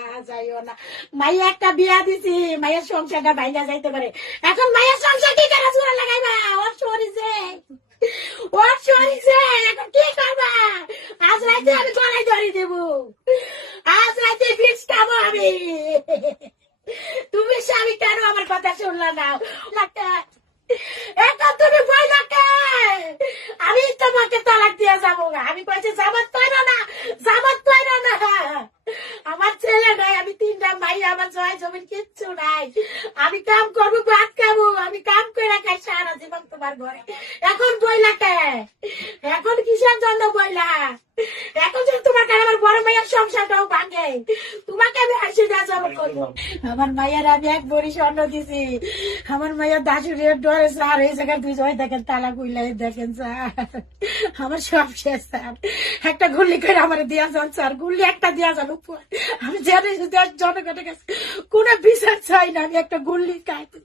যাইও না, মাইয়া একটা বিয়া দিছি, মায়ের সংসারটা ভাইঙ্গা যাইতে পারে। এখন মায়ের সংসার কি করে জোড়া লাগাইবা? ওর সরিছে, ওর সরিছে, এখন কি করবা? আজ রাতে আমি গলায় ধরে দেবো, আজ রাতে বিষ খাবো আমি। তুমি স্বামী কেন আমার কথা শুনলা না? এখন তুমি বইলা কে? আমি তোমাকে তালাক দিয়ে যাবো। আমি কইছি জামাত তৈরা না, জামাত তৈরা না। আমার ছেলে নাই, আমি তিনটা ভাই, আমার জয় জমিন কিচ্ছু নাই। আমি কাম করবো, ভাত খাবো, আমি কাম করে খাই সারা জীবন তোমার ঘরে। এখন বইলা কে? এখন কিসের জন্য বইলা? এখন যদি তোমার কাছে আমার বড় মায়ের সংসারটাও ভাঙে, তোমাকে আমি হাসি দেওয়া জমা করবো। আমার মায়ের আমি এক বড়ি স্বর্ণ দিছি, আমার মায়ের দাসুরের ডরে স্যার এই জায়গায় দুই জয় দেখেন তালা কইলাই দেখেন স্যার, আমার সব শেষ স্যার। একটা গুল্লি করে আমার দিয়া যান স্যার, গুল্লি একটা দিয়া যান উপর। আমি জানি জনগণের কাছে কোনো বিচার চাই না, আমি একটা গুল্লি খাইতে।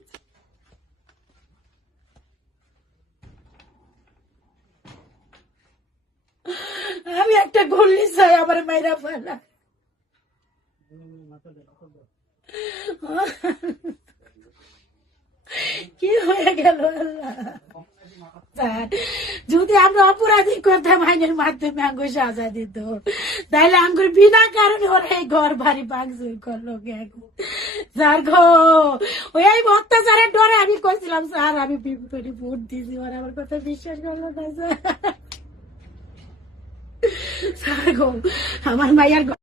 আমি একটা গুল্লি চাই, আমার মাইরা ফেলা। কি হয়ে গেল আল্লাহ? যদি আমরা অপরাধী করতাম আইনের মাধ্যমে আঙ্গুর সাজা দিত, তাহলে আঙ্গুর বিনা কারণে ওরা এই ঘর বাড়ি ভাঙচুর করলো। স্যার গো, ওই অত্যাচারের ডরে আমি কইছিলাম স্যার আমি বিপদে ভোট দিয়েছি, ওরা আমার কথা বিশ্বাস করলো না স্যার। স্যার গো, আমার মাইয়ার